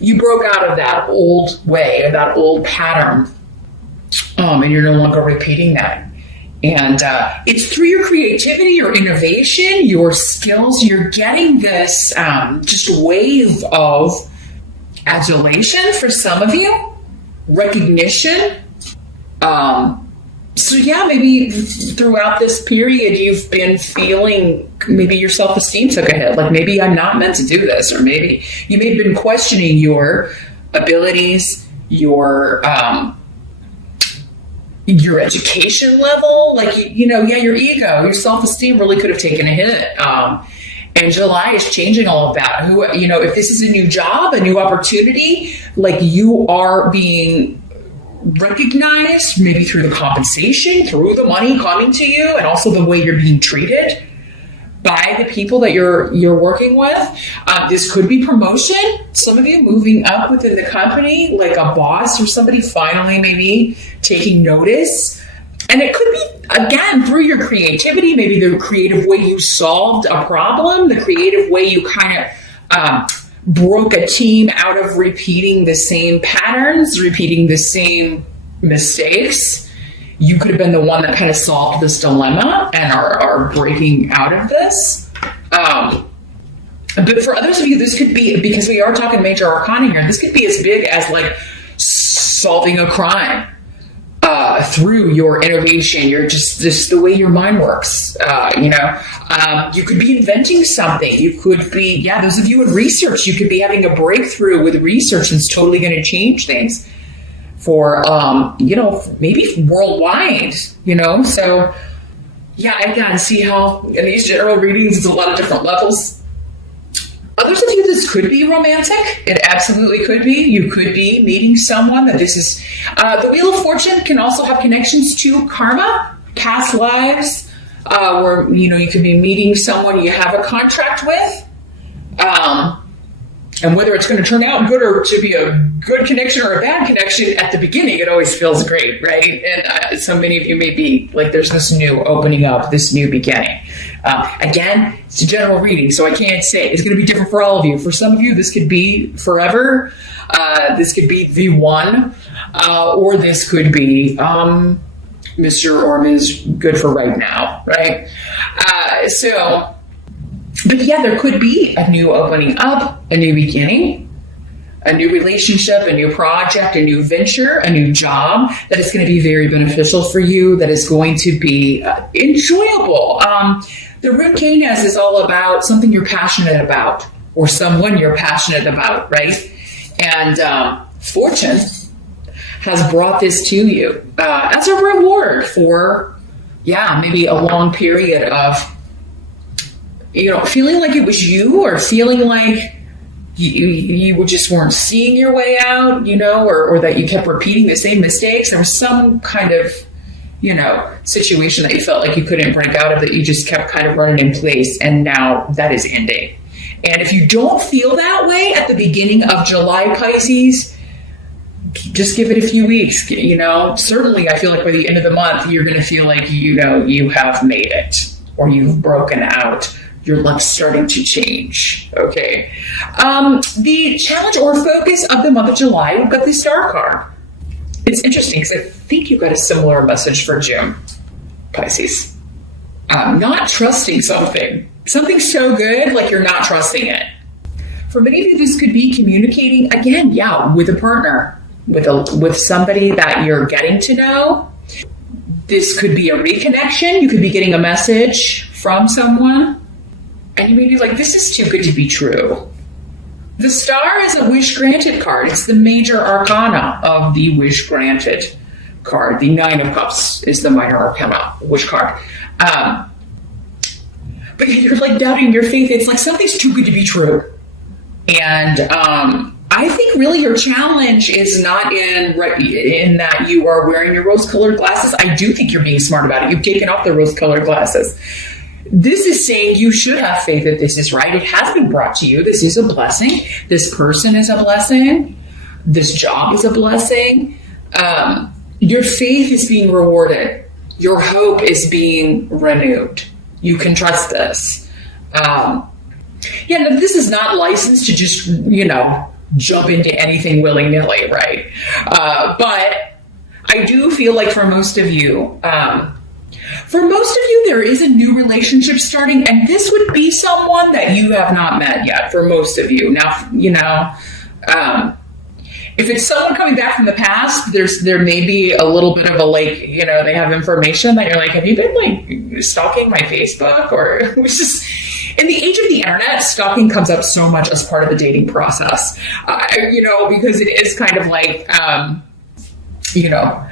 you broke out of that old way, or that old pattern, and you're no longer repeating that. And it's through your creativity, your innovation, your skills, you're getting this just wave of adulation for some of you, recognition. So yeah, maybe throughout this period, you've been feeling maybe your self-esteem took a hit. Like, maybe I'm not meant to do this, or maybe you may have been questioning your abilities, your education level. Like, your ego, your self-esteem really could have taken a hit. And July is changing all of that. If this is a new job, a new opportunity, like, you are being recognized, maybe through the compensation, through the money coming to you, and also the way you're being treated by the people that you're working with. This could be promotion. Some of you moving up within the company, like a boss or somebody finally maybe taking notice. And it could be, again, through your creativity, maybe the creative way you solved a problem, the creative way you kind of broke a team out of repeating the same patterns, repeating the same mistakes. You could have been the one that kind of solved this dilemma and are breaking out of this. But for others of you, this could be, because we are talking major arcana here, this could be as big as like solving a crime through your innovation. You're just the way your mind works. You could be inventing something. You could be, those of you in research, you could be having a breakthrough with research that's totally going to change things for, maybe worldwide, So, I can see how in these general readings, it's a lot of different levels. Others of you, this could be romantic. It absolutely could be. You could be meeting someone that this is... the Wheel of Fortune can also have connections to karma, past lives, where, you could be meeting someone you have a contract with. And whether it's going to turn out good or to be a good connection or a bad connection, at the beginning, it always feels great, right? And so many of you may be like, there's this new opening up, this new beginning. Again, it's a general reading, so I can't say. It's going to be different for all of you. For some of you, this could be forever. This could be the one. Or this could be Mr. or Ms. good for right now, right? But there could be a new opening up, a new beginning, a new relationship, a new project, a new venture, a new job that is going to be very beneficial for you, that is going to be enjoyable. The rune Canis is all about something you're passionate about, or someone you're passionate about, right? And Fortune has brought this to you as a reward for, maybe a long period of, feeling like it was you, or feeling like you just weren't seeing your way out, or that you kept repeating the same mistakes. There was some kind of, situation that you felt like you couldn't break out of, that you just kept kind of running in place, and now that is ending. And if you don't feel that way at the beginning of July, Pisces, just give it a few weeks. Certainly I feel like by the end of the month, you're going to feel like, you have made it, or you've broken out. Your luck's starting to change. Okay. The challenge or focus of the month of July, we've got the Star card. It's interesting because I think you got a similar message for June, Pisces. Not trusting something so good, like you're not trusting it. For many of you, this could be communicating again, with a partner, with somebody that you're getting to know. This could be a reconnection. You could be getting a message from someone, and you may be like, this is too good to be true. The Star is a wish granted card. It's the major arcana of the wish granted card. The Nine of Cups is the minor arcana wish card. But you're like doubting your faith. It's like something's too good to be true. And I think really your challenge is not in that you are wearing your rose-colored glasses. I do think you're being smart about it. You've taken off the rose-colored glasses. This is saying you should have faith that this is right. It has been brought to you. This is a blessing. This person is a blessing. This job is a blessing. Your faith is being rewarded. Your hope is being renewed. You can trust this. This is not licensed to just, jump into anything willy-nilly, right? But I do feel like for most of you, there is a new relationship starting, and this would be someone that you have not met yet for most of you. Now, you know, if it's someone coming back from the past, there may be a little bit of a, like, you know, they have information that you're like, have you been like stalking my Facebook? Or it was just, in the age of the internet, stalking comes up so much as part of the dating process, you know, because it is kind of like, you know,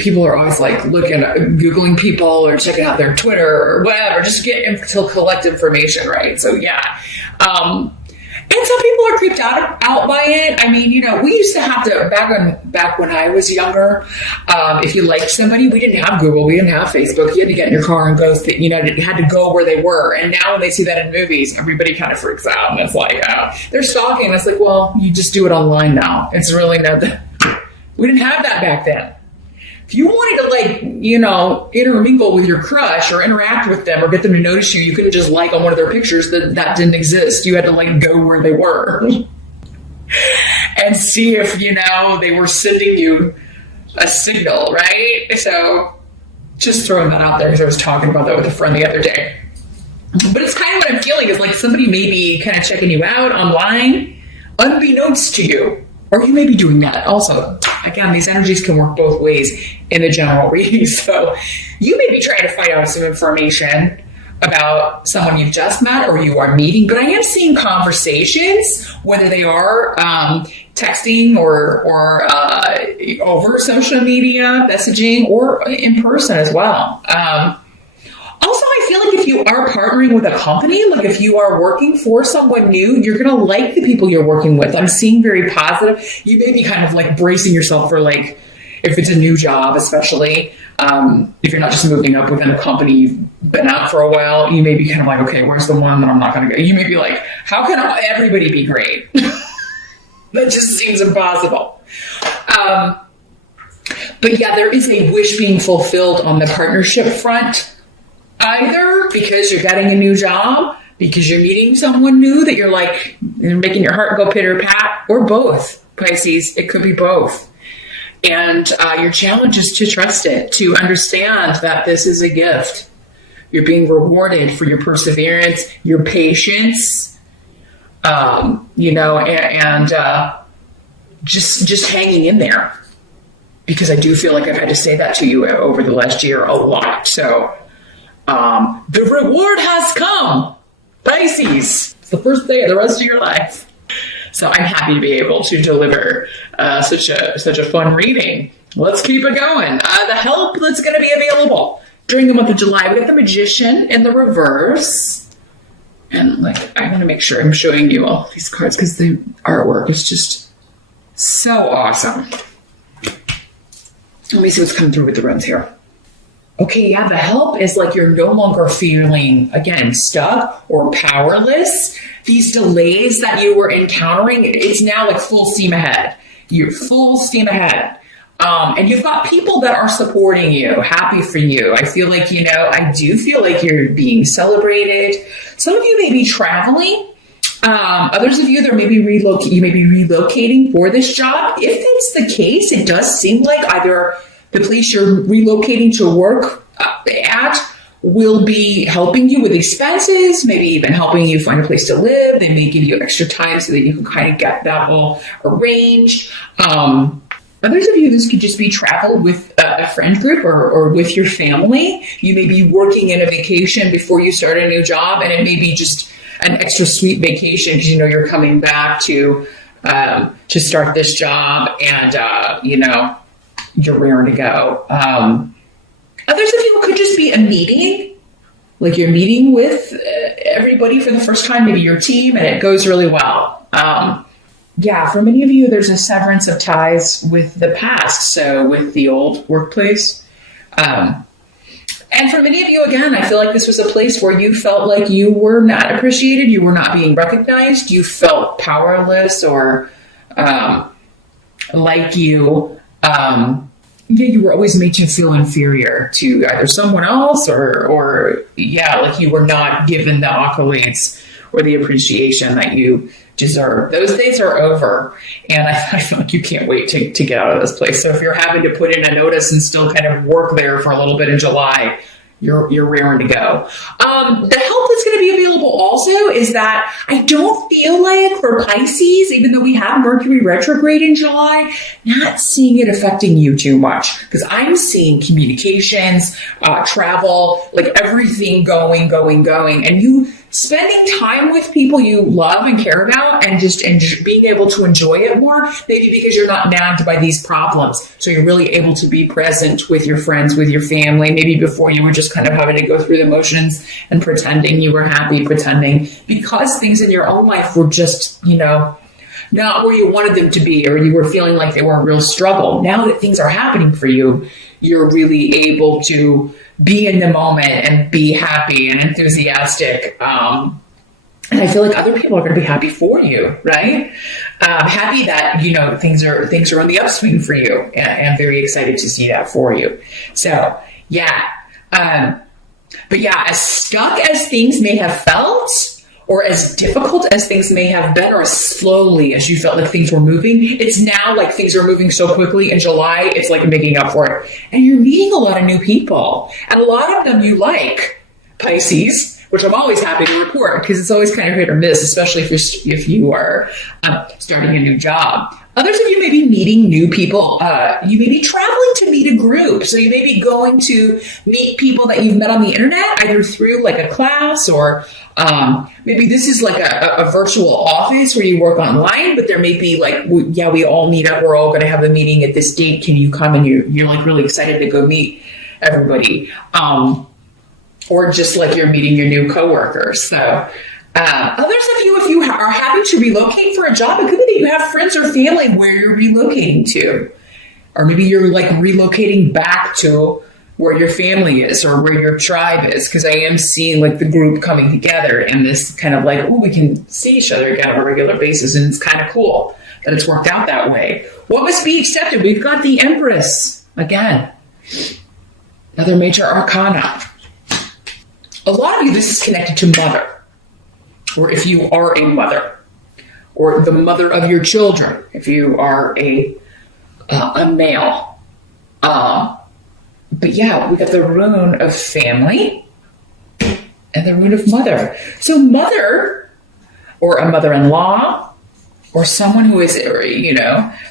people are always like Googling people or checking out their Twitter or whatever, just to collect information, right? So yeah. And some people are creeped out by it. I mean, you know, we used to have to, back when I was younger, if you liked somebody, we didn't have Google, we didn't have Facebook. You had to get in your car and go, you know, you had to go where they were. And now when they see that in movies, everybody kind of freaks out. And it's like, they're stalking. And it's like, well, you just do it online now. It's really not that. We didn't have that back then. If you wanted to, like, you know, intermingle with your crush or interact with them or get them to notice you, you couldn't just like on one of their pictures. That didn't exist. You had to, like, go where they were and see if, you know, they were sending you a signal, right? So just throwing that out there, because I was talking about that with a friend the other day. But it's kind of what I'm feeling is like somebody may be kind of checking you out online unbeknownst to you. Or you may be doing that also. Again, these energies can work both ways in the general reading. So you may be trying to find out some information about someone you've just met or you are meeting, but I am seeing conversations, whether they are texting or over social media, messaging, or in person as well. Also, I feel like if you are partnering with a company, like if you are working for someone new, you're going to like the people you're working with. I'm seeing very positive. You may be kind of like bracing yourself for, like, if it's a new job, especially if you're not just moving up within a company you've been out for a while, you may be kind of like, okay, where's the one that I'm not going to go? You may be like, how can everybody be great? That just seems impossible. But yeah, there is a wish being fulfilled on the partnership front. Either because you're getting a new job, because you're meeting someone new that you're like, you're making your heart go pitter pat, or both, Pisces. It could be both. And your challenge is to trust it, to understand that this is a gift. You're being rewarded for your perseverance, your patience, you know, and just hanging in there. Because I do feel like I've had to say that to you over the last year a lot. So the reward has come, Pisces. It's the first day of the rest of your life. So I'm happy to be able to deliver such a fun reading. Let's keep it going. The help that's going to be available during the month of July. We got the Magician in the reverse. And like, I want to make sure I'm showing you all these cards because the artwork is just so awesome. Let me see what's coming through with the runes here. Okay, yeah, the help is like you're no longer feeling, again, stuck or powerless. These delays that you were encountering, it's now like full steam ahead. You're full steam ahead. And you've got people that are supporting you, happy for you. I feel like, you know, I do feel like you're being celebrated. Some of you may be traveling. Others of you, you may be relocating for this job. If it's the case, it does seem like either the place you're relocating to work at will be helping you with expenses, maybe even helping you find a place to live. They may give you extra time so that you can kind of get that all arranged. Others of you, this could just be travel with a friend group or with your family. You may be working in a vacation before you start a new job, and it may be just an extra sweet vacation because you know you're coming back to start this job, and you know you're raring to go. Others of you could just be a meeting, like you're meeting with everybody for the first time, maybe your team, and it goes really well. Yeah, for many of you, there's a severance of ties with the past, so with the old workplace. And for many of you, again, I feel like this was a place where you felt like you were not appreciated, you were not being recognized, you felt powerless, or like you were always made to feel inferior to either someone else or like you were not given the accolades or the appreciation that you deserve. Those days are over, and I feel like you can't wait to get out of this place. So if you're having to put in a notice and still kind of work there for a little bit in July, you're raring to go. The help that's going to be available also is that I don't feel like for Pisces, even though we have Mercury retrograde in July, not seeing it affecting you too much, because I'm seeing communications, travel, like everything going, and you spending time with people you love and care about, and just being able to enjoy it more, maybe because you're not nagged by these problems. So you're really able to be present with your friends, with your family. Maybe before you were just kind of having to go through the motions and pretending you were happy, pretending because things in your own life were just, not where you wanted them to be, or you were feeling like they were a real struggle. Now that things are happening for you, you're really able to be in the moment and be happy and enthusiastic. And I feel like other people are going to be happy for you, right? Happy that, things are on the upswing for you, and I'm very excited to see that for you. So, yeah. But yeah, as stuck as things may have felt, or as difficult as things may have been, or as slowly as you felt like things were moving, it's now like things are moving so quickly in July, it's like making up for it. And you're meeting a lot of new people, and a lot of them you like, Pisces, which I'm always happy to report, because it's always kind of hit or miss, especially if you are starting a new job. Others of you may be meeting new people. You may be traveling to meet a group. So you may be going to meet people that you've met on the internet, either through like a class, or maybe this is like a virtual office where you work online, but there may be like, we all meet up. We're all going to have a meeting at this date. Can you come? And you're like really excited to go meet everybody. Or just like you're meeting your new coworkers. So others of you, if you are having to relocate for a job, it could be that you have friends or family where you're relocating to. Or maybe you're like relocating back to where your family is or where your tribe is. Because I am seeing like the group coming together and this kind of like, we can see each other again on a regular basis. And it's kind of cool that it's worked out that way. What must be accepted? We've got the Empress again. Another major arcana. A lot of you, this is connected to mother. Or if you are a mother, or the mother of your children, if you are a male. But yeah, we got the rune of family and the rune of mother. So mother, or a mother-in-law, or someone who is,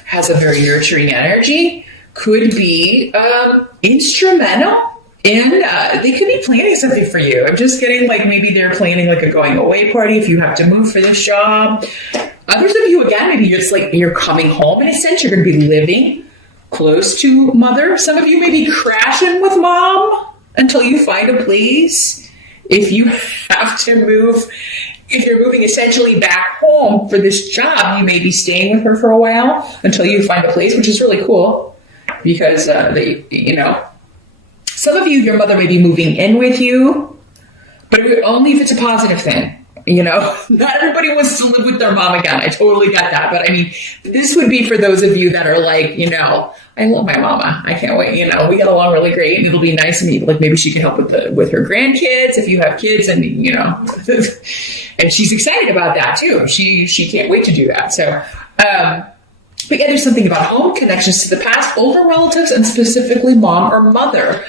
has a very nurturing energy, could be instrumental. And they could be planning something for you. I'm just getting like maybe they're planning like a going away party if you have to move for this job. Others of you, again, maybe it's like you're coming home in a sense. You're going to be living close to mother. Some of you may be crashing with mom until you find a place. If you have to move, if you're moving essentially back home for this job, you may be staying with her for a while until you find a place, which is really cool because some of you, your mother may be moving in with you, but only if it's a positive thing. Not everybody wants to live with their mom again. I totally get that. But I mean, this would be for those of you that are like, I love my mama. I can't wait. We get along really great, and it'll be nice to meet. Like maybe she can help with her grandkids if you have kids, and and she's excited about that too. She can't wait to do that. So, but yeah, there's something about home connections to the past, older relatives, and specifically mom or mother.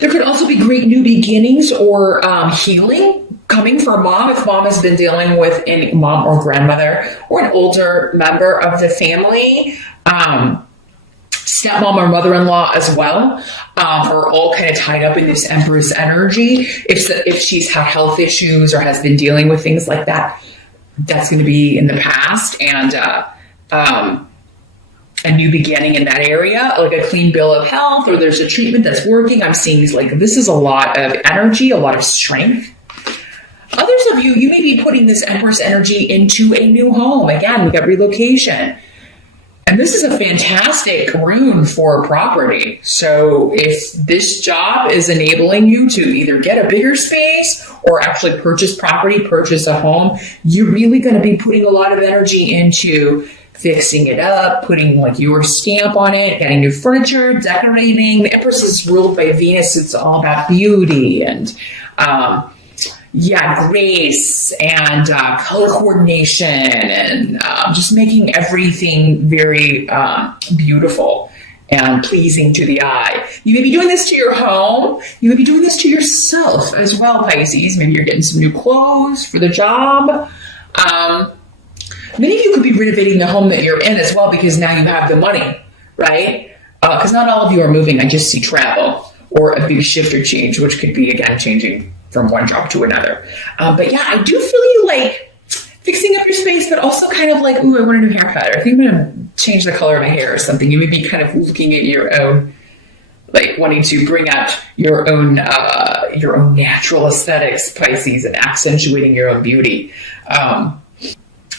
There could also be great new beginnings or healing coming for mom if mom has been dealing with a mom or grandmother or an older member of the family. Stepmom or mother-in-law as well, are all kind of tied up in this Empress energy. If she's had health issues or has been dealing with things like that, that's going to be in the past, and a new beginning in that area, like a clean bill of health, or there's a treatment that's working. I'm seeing this is a lot of energy, a lot of strength. Others of you, you may be putting this Empress energy into a new home. Again, we got relocation. And this is a fantastic rune for property. So if this job is enabling you to either get a bigger space or actually purchase property, purchase a home, you're really going to be putting a lot of energy into fixing it up, putting like your stamp on it, getting new furniture, decorating. The Empress is ruled by Venus. It's all about beauty and, grace and color coordination and just making everything very beautiful and pleasing to the eye. You may be doing this to your home. You may be doing this to yourself as well, Pisces. Maybe you're getting some new clothes for the job. Many of you could be renovating the home that you're in as well, because now you have the money, right? Because not all of you are moving. I just see travel or a big shift or change, which could be, again, changing from one job to another. But yeah, I do feel you like fixing up your space, but also kind of like, ooh, I want a new haircut. Or I think I'm going to change the color of my hair or something. You may be kind of looking at your own, like wanting to bring out your own natural aesthetics, Pisces, and accentuating your own beauty.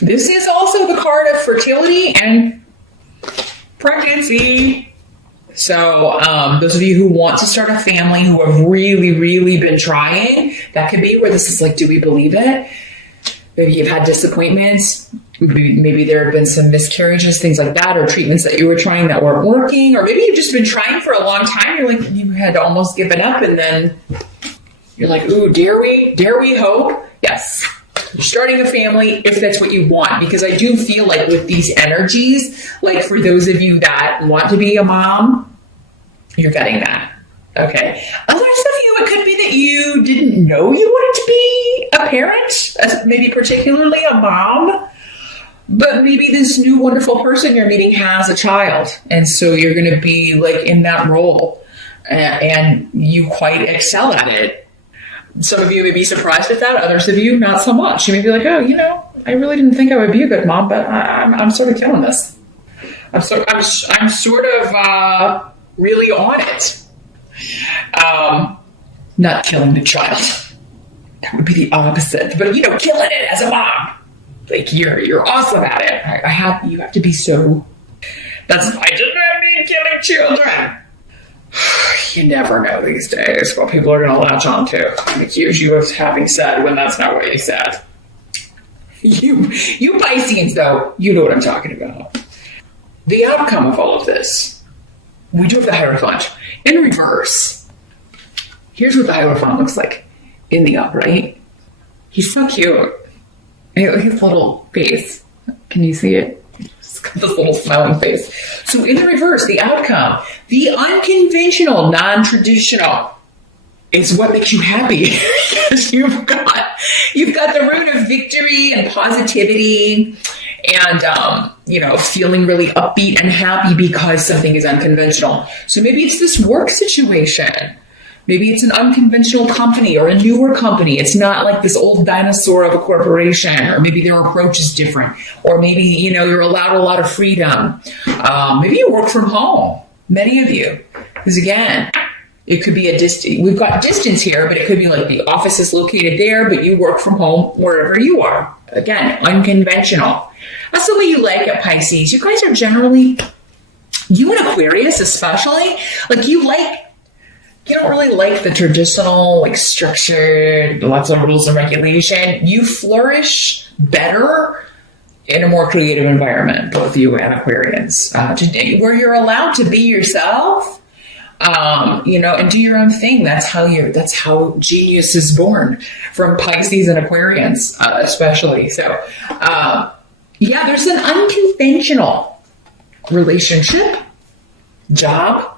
This is also the card of fertility and pregnancy. So those of you who want to start a family, who have really, really been trying, that could be where this is like, do we believe it? Maybe you've had disappointments. Maybe there have been some miscarriages, things like that, or treatments that you were trying that weren't working, or maybe you've just been trying for a long time. You're like, you had almost given up, and then you're like, ooh, dare we hope? Yes. You're starting a family if that's what you want, because I do feel like with these energies, like for those of you that want to be a mom, you're getting that. Okay. Others of you, it could be that you didn't know you wanted to be a parent, maybe particularly a mom, but maybe this new wonderful person you're meeting has a child. And so you're going to be like in that role and you quite excel at it. Some of you may be surprised at that. Others of you, not so much. You may be like, oh, I really didn't think I would be a good mom, but I'm sort of killing this. I'm sort of really on it. Not killing the child. That would be the opposite. But killing it as a mom. Like you're awesome at it. You have to be so. I did not mean killing children. You never know these days what people are going to latch on to and accuse you of having said when that's not what you said. You Pisces, though, you know what I'm talking about. The outcome of all of this, we do have the Hierophant in reverse. Here's what the Hierophant looks like in the upright. He's so cute. His little face. Can you see it? He's got this little smiling face. So in the reverse, the outcome, the unconventional, non-traditional, is what makes you happy. Because you've got the root of victory and positivity and, feeling really upbeat and happy because something is unconventional. So maybe it's this work situation. Maybe it's an unconventional company or a newer company. It's not like this old dinosaur of a corporation, or maybe their approach is different. Or maybe, you're allowed a lot of freedom. Maybe you work from home, many of you. Because again, it could be a distance. We've got distance here, but it could be like the office is located there, but you work from home wherever you are. Again, unconventional. That's the way you like it, Pisces. You guys are generally, you and Aquarius especially, you don't really like the traditional, structured, lots of rules and regulation. You flourish better in a more creative environment, both you and Aquarians, where you're allowed to be yourself, and do your own thing. That's how genius is born, from Pisces and Aquarians, especially. So, there's an unconventional relationship, job,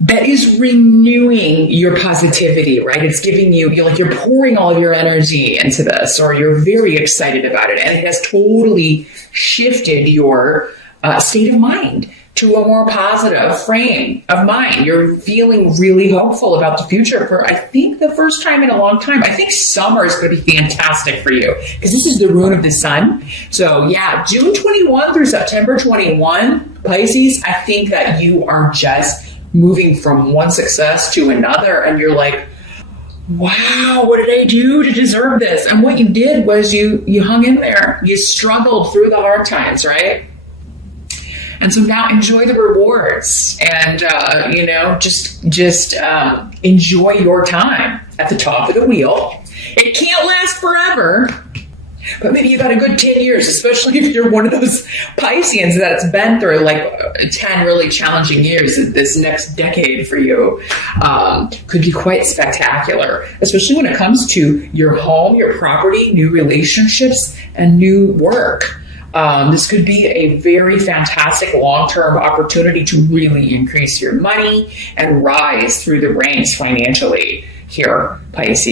that is renewing your positivity, right? It's giving you're pouring all of your energy into this, or you're very excited about it. And it has totally shifted your state of mind to a more positive frame of mind. You're feeling really hopeful about the future for, I think, the first time in a long time. I think summer is going to be fantastic for you, because this is the rune of the sun. So yeah, June 21 through September 21, Pisces, I think that you are just moving from one success to another, and you're like, wow, what did I do to deserve this? And what you did was you hung in there. You struggled through the hard times, right? And so now enjoy the rewards, and just enjoy your time at the top of the wheel. It can't last forever. But maybe you got a good 10 years, especially if you're one of those Pisceans that's been through like 10 really challenging years. This next decade for you could be quite spectacular, especially when it comes to your home, your property, new relationships, and new work. This could be a very fantastic long-term opportunity to really increase your money and rise through the ranks financially here, Pisces.